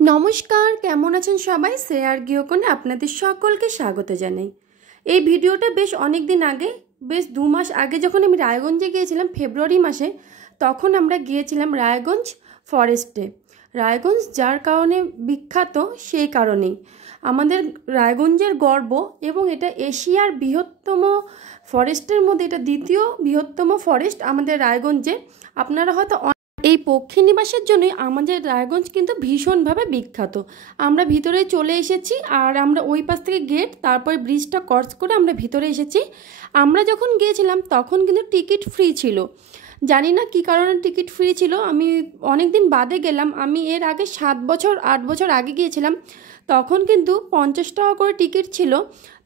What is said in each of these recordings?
নমস্কার, কেমন আছেন সবাই? শ্রেয়ার গৃহকোণে আপনাদের সকলকে স্বাগত জানাই। এই ভিডিওটা বেশ অনেক দিন আগে, বেশ 2 মাস আগে যখন আমি রায়গঞ্জে গিয়েছিলাম ফেব্রুয়ারি মাসে, তখন আমরা গিয়েছিলাম রায়গঞ্জ ফরেস্টে। রায়গঞ্জ যার কারণে বিখ্যাত সেই কারণেই আমাদের রায়গঞ্জের গর্ব, এবং এটা এশিয়ার বৃহত্তম ফরেস্টের মধ্যে এটা দ্বিতীয় বৃহত্তম ফরেস্ট আমাদের রায়গঞ্জে। আপনারা হয়তো এই পক্ষী নিবাসের জন্যই আমাদের রায়গঞ্জ কিন্তু ভীষণভাবে বিখ্যাত। আমরা ভিতরে চলে এসেছি, আর আমরা ওই পাশ থেকে গেট, তারপরে ব্রিজটা ক্রস করে আমরা ভিতরে এসেছি। আমরা যখন গিয়েছিলাম তখন কিন্তু টিকিট ফ্রি ছিল। জানি না কী কারণে টিকিট ফ্রি ছিল, আমি অনেক দিন বাদে গেলাম। আমি এর আগে 7 বছর 8 বছর আগে গিয়েছিলাম, তখন কিন্তু 50 টাকা করে টিকিট ছিল।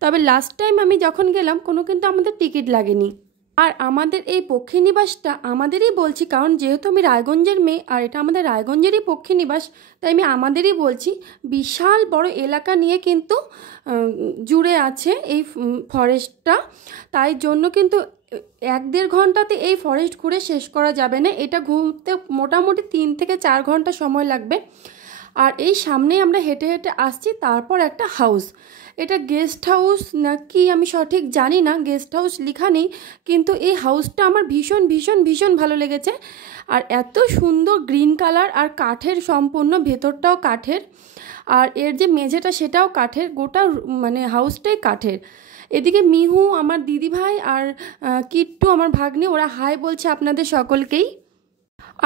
তবে লাস্ট টাইম আমি যখন গেলাম কিন্তু আমাদের টিকিট লাগেনি। আর আমাদের এই পক্ষী নিবাসটা আমাদেরই বলছি, কারণ যেহেতু আমি রায়গঞ্জের মেয়ে আর এটা আমাদের রায়গঞ্জেরই পক্ষী নিবাস, তাই আমি আমাদেরই বলছি। বিশাল বড় এলাকা নিয়ে কিন্তু জুড়ে আছে এই ফরেস্টটা, তাই জন্য কিন্তু 1-1.5 ঘন্টাতে এই ফরেস্ট ঘুরে শেষ করা যাবে না। এটা ঘুরতে মোটামুটি 3 থেকে 4 ঘন্টা সময় লাগবে। আর এই সামনেই আমরা হেঁটে হেঁটে আসছি, তারপর একটা হাউস, এটা গেস্ট হাউস নাকি আমি সঠিক জানি না, গেস্ট হাউস লেখা নেই, কিন্তু এই হাউসটা আমার ভীষণ ভীষণ ভীষণ ভালো লেগেছে। আর এত সুন্দর গ্রিন কালার আর কাঠের সম্পূর্ণ, ভেতরটাও কাঠের, আর এর যে মেঝেটা সেটাও কাঠের, গোটা মানে হাউসটাই কাঠের। এদিকে মিহু আমার দিদিভাই আর কিট্টু আমার ভাগ্নি, ওরা হাই বলছে আপনাদের সকলকেই।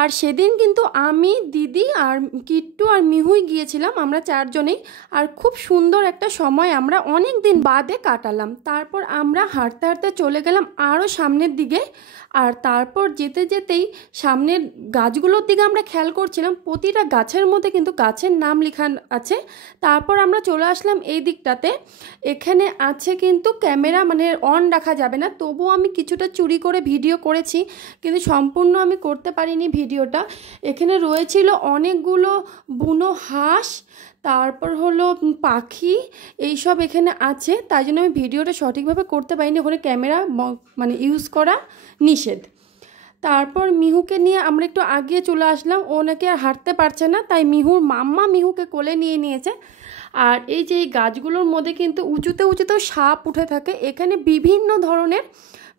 আর সেদিন কিন্তু আমি, দিদি আর কিট্টু আর মিহুই গিয়েছিলাম, আমরা 4 জনেই। আর খুব সুন্দর একটা সময় আমরা অনেক দিন বাদে কাটালাম। তারপর আমরা হাঁটতে হাঁটতে চলে গেলাম আরও সামনের দিকে। আর তারপর যেতে যেতেই সামনের গাছগুলোর দিকে আমরা খেয়াল করছিলাম, প্রতিটা গাছের মধ্যে কিন্তু গাছের নাম লেখা আছে। তারপর আমরা চলে আসলাম এই দিকটাতে। এখানে আছে কিন্তু ক্যামেরা মানে অন রাখা যাবে না, তবুও আমি কিছুটা চুরি করে ভিডিও করেছি, কিন্তু সম্পূর্ণ আমি করতে পারিনি ভিডিওটা। এখানে রয়েছিল অনেকগুলো বুনো হাঁস, তারপর হলো পাখি, এইসব এখানে আছে, তাই জন্য আমি ভিডিওটা সঠিকভাবে করতে পারিনি, ওখানে ক্যামেরা মানে ইউজ করা নিষেধ। তারপর মিহুকে নিয়ে আমরা একটু আগিয়ে চলে আসলাম, ও নাকি আর হাঁটতে পারছে না, তাই মিহুর মাম্মা মিহুকে কোলে নিয়ে নিয়েছে। আর এই যে এই গাছগুলোর মধ্যে কিন্তু উঁচুতে উঁচুতেও সাপ উঠে থাকে, এখানে বিভিন্ন ধরনের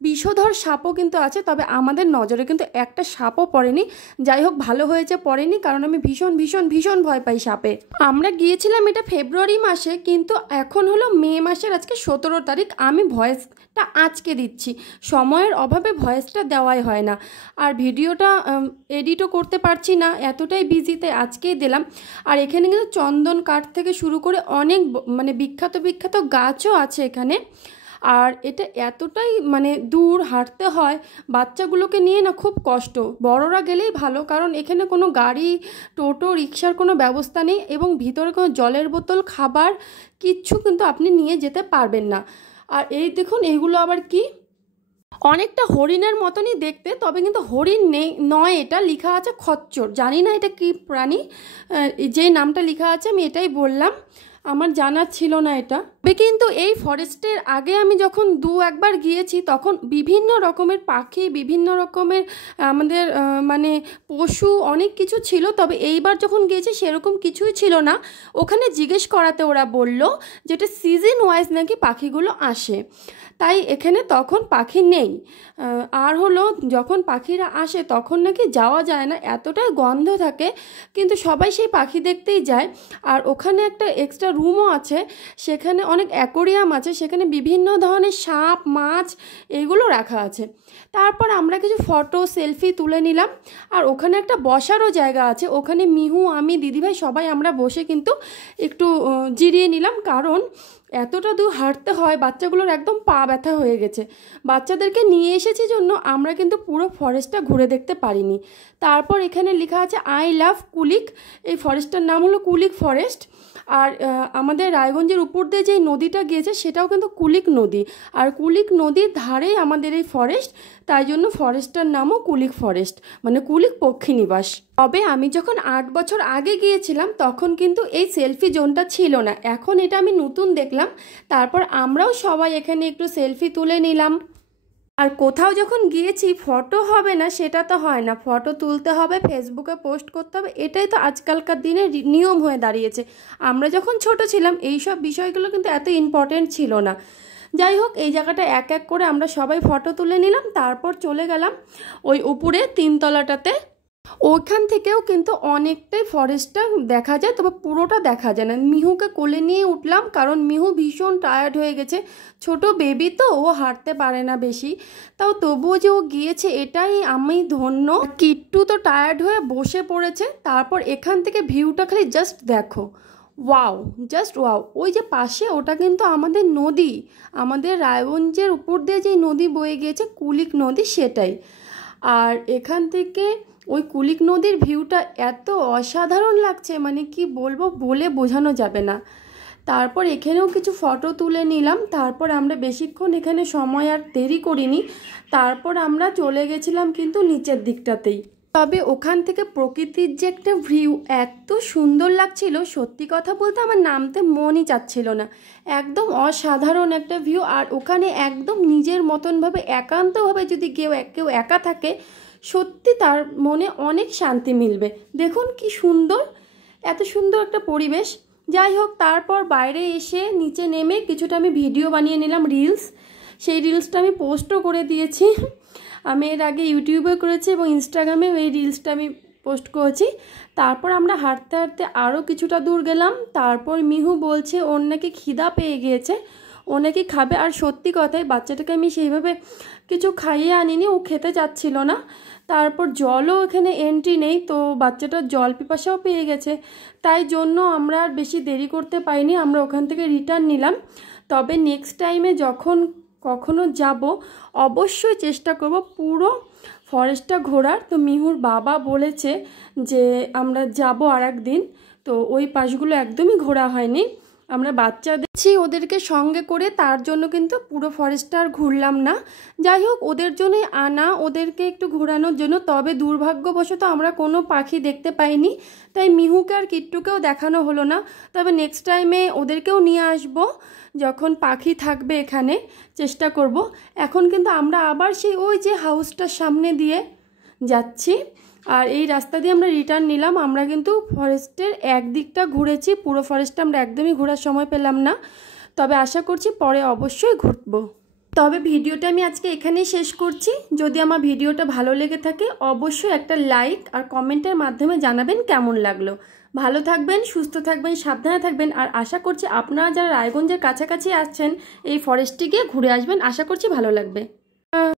বিষধর সাপও কিন্তু আছে, তবে আমাদের নজরে কিন্তু একটা সাপও পড়েনি। যাই হোক, ভালো হয়েছে পড়েনি, কারণ আমি ভীষণ ভীষণ ভীষণ ভয় পাই সাপে। আমরা গিয়েছিলাম এটা ফেব্রুয়ারি মাসে, কিন্তু এখন হলো মে মাসের আজকে 17 তারিখ। আমি ভয়েসটা আজকে দিচ্ছি, সময়ের অভাবে ভয়েসটা দেওয়াই হয় না, আর ভিডিওটা এডিটও করতে পারছি না, এতটাই বিজিতে আজকেই দিলাম। আর এখানে কিন্তু চন্দন কাঠ থেকে শুরু করে অনেক মানে বিখ্যাত বিখ্যাত গাছও আছে এখানে। আর এটা এতটাই মানে দূর হাঁটতে হয়, বাচ্চাগুলোকে নিয়ে না খুব কষ্ট, বড়রা গেলেই ভালো, কারণ এখানে কোনো গাড়ি, টোটো, রিক্সার কোনো ব্যবস্থা নেই, এবং ভিতরে কোনো জলের বোতল, খাবার কিচ্ছু কিন্তু আপনি নিয়ে যেতে পারবেন না। আর এই দেখুন, এইগুলো আবার কি, অনেকটা হরিণের মতনই দেখতে, তবে কিন্তু হরিণ নেই, নয়, এটা লেখা আছে খচ্চর, জানি না এটা কি প্রাণী, যে নামটা লেখা আছে আমি এটাই বললাম, আমার জানা ছিল না এটা। তবে কিন্তু এই ফরেস্টের আগে আমি যখন 2-1 বার গিয়েছি, তখন বিভিন্ন রকমের পাখি, বিভিন্ন রকমের আমাদের মানে পশু অনেক কিছু ছিল, তবে এইবার যখন গিয়েছি সেরকম কিছুই ছিল না। ওখানে জিজ্ঞেস করাতে ওরা বলল যেটা সিজন ওয়াইজ নাকি পাখিগুলো আসে, তাই এখানে তখন পাখি নেই। আর হলো যখন পাখিরা আসে তখন নাকি যাওয়া যায় না, এতটাই গন্ধ থাকে, কিন্তু সবাই সেই পাখি দেখতেই যায়। আর ওখানে একটা এক্সট্রা রুমও আছে, সেখানে অনেক অ্যাকোরিয়াম আছে, সেখানে বিভিন্ন ধরনের সাপ, মাছ এইগুলো রাখা আছে। তারপর আমরা কিছু ফটো, সেলফি তুলে নিলাম। আর ওখানে একটা বসারও জায়গা আছে, ওখানে মিহু, আমি, দিদিভাই সবাই আমরা বসে কিন্তু একটু জিরিয়ে নিলাম, কারণ এতটা দূর হাঁটতে হয়, বাচ্চাগুলোর একদম পা ব্যথা হয়ে গেছে। বাচ্চাদেরকে নিয়ে এসেছি জন্য আমরা কিন্তু পুরো ফরেস্টটা ঘুরে দেখতে পারিনি। তারপর এখানে লেখা আছে আই লাভ কুলিক, এই ফরেস্টটার নাম হলো কুলিক ফরেস্ট। আর আমাদের রায়গঞ্জের উপর দিয়ে যেই নদীটা গিয়েছে সেটাও কিন্তু কুলিক নদী, আর কুলিক নদীর ধারেই আমাদের এই ফরেস্ট, তাই জন্য ফরেস্টটার নামও কুলিক ফরেস্ট, মানে কুলিক পক্ষী নিবাস। তবে আমি যখন 8 বছর আগে গিয়েছিলাম তখন কিন্তু এই সেলফি জোনটা ছিল না, এখন এটা আমি নতুন দেখলাম। তারপর আমরাও সবাই এখানে একটু সেলফি তুলে নিলাম। আর কোথাও যখন গিয়েছি ফটো হবে না সেটা তো হয় না, ফটো তুলতে হবে, ফেসবুকে পোস্ট করতে হবে, এটাই তো আজকালকার দিনে নিয়ম হয়ে দাঁড়িয়েছে। আমরা যখন ছোট ছিলাম এই সব বিষয়গুলো কিন্তু এত ইম্পর্টেন্ট ছিল না। যাই হোক, এই জায়গাটা এক এক করে আমরা সবাই ফটো তুলে নিলাম, তারপর চলে গেলাম ওই উপরে 3তলাটাতে। ওইখান থেকেও কিন্তু অনেকটাই ফরেস্টটা দেখা যায়, তবে পুরোটা দেখা যায় না। মিহুকে কোলে নিয়ে উঠলাম, কারণ মিহু ভীষণ টায়ার্ড হয়ে গেছে, ছোট বেবি তো, ও হাঁটতে পারে না বেশি, তাও তবুও যে ও গিয়েছে এটাই আমি ধন্য। কিট্টু তো টায়ার্ড হয়ে বসে পড়েছে। তারপর এখান থেকে ভিউটা খালি জাস্ট দেখো, ওয়াও, জাস্ট ওয়াও। ওই যে পাশে ওটা কিন্তু আমাদের নদী, আমাদের রায়গঞ্জের উপর দিয়ে যে নদী বয়ে গিয়েছে কুলিক নদী, সেটাই। আর এখান থেকে ওই কুলিক নদীর ভিউটা এত অসাধারণ লাগছে, মানে কি বলবো, বলে বোঝানো যাবে না। তারপর এখানেও কিছু ফটো তুলে নিলাম। তারপর আমরা বেশিক্ষণ এখানে সময় আর দেরি করিনি, তারপর আমরা চলে গেছিলাম কিন্তু নিচের দিকটাতেই। তবে ওখান থেকে প্রকৃতির যে একটা ভিউ এত সুন্দর লাগছিল, সত্যি কথা বলতে আমার নামতে মনই চাচ্ছিল না। একদম অসাধারণ একটা ভিউ। আর ওখানে একদম নিজের মতনভাবে একান্তভাবে যদি কেউ একা থাকে, সত্যি তার মনে অনেক শান্তি মিলবে। দেখুন কি সুন্দর, এত সুন্দর একটা পরিবেশ। যাই হোক, তারপর বাইরে এসে নিচে নেমে কিছুটা আমি ভিডিও বানিয়ে নিলাম, রিলস। সেই রিলসটা আমি পোস্টও করে দিয়েছি। আমি এর আগে ইউটিউবে করেছি এবং ইনস্টাগ্রামেও এই রিলসটা আমি পোস্ট করেছি। তারপর আমরা হাঁটতে হাঁটতে আরও কিছুটা দূর গেলাম। তারপর মিহু বলছে ওর নাকি খিদা পেয়ে গিয়েছে, ও নাকি খাবে। আর সত্যি কথাই, বাচ্চাটাকে আমি সেইভাবে কিছু খাইয়ে আনিনি, ও খেতে চাচ্ছিল না। তারপর জলও এখানে এন্ট্রি নেই, তো বাচ্চাটার জল পিপাসাও পেয়ে গেছে, তাই জন্য আমরা আর বেশি দেরি করতে পাইনি, আমরা ওখান থেকে রিটার্ন নিলাম। তবে নেক্সট টাইমে যখন কখনো যাব, অবশ্যই চেষ্টা করব পুরো ফরেস্টটা ঘোরার। তো মিহুর বাবা বলেছে যে আমরা যাব আর একদিন, তো ওই পাশগুলো একদমই ঘোরা হয়নি। আমরা বাচ্চা দিচ্ছি ওদেরকে সঙ্গে করে, তার জন্য কিন্তু পুরো ফরেস্টটা আর ঘুরলাম না। যাই হোক, ওদের জন্যই আনা, ওদেরকে একটু ঘোরানোর জন্য। তবে দুর্ভাগ্যবশত আমরা কোনো পাখি দেখতে পাইনি, তাই মিহুকে আর কিট্টুকেও দেখানো হলো না। তবে নেক্সট টাইমে ওদেরকেও নিয়ে আসবো, যখন পাখি থাকবে এখানে চেষ্টা করব। এখন কিন্তু আমরা আবার সেই ওই যে হাউসটার সামনে দিয়ে যাচ্ছি, আর এই রাস্তা দিয়ে আমরা রিটার্ন নিলাম। আমরা কিন্তু ফরেস্টের একদিকটা ঘুরেছি, পুরো ফরেস্টটা আমরা একদমই ঘোরার সময় পেলাম না, তবে আশা করছি পরে অবশ্যই ঘুরবো। তবে ভিডিওটা আমি আজকে এখানেই শেষ করছি। যদি আমার ভিডিওটা ভালো লেগে থাকে, অবশ্যই একটা লাইক আর কমেন্টের মাধ্যমে জানাবেন কেমন লাগলো। ভালো থাকবেন, সুস্থ থাকবেন, সাবধানে থাকবেন। আর আশা করছি আপনারা যারা রায়গঞ্জের কাছাকাছি আসছেন, এই ফরেস্টে গিয়ে ঘুরে আসবেন, আশা করছি ভালো লাগবে।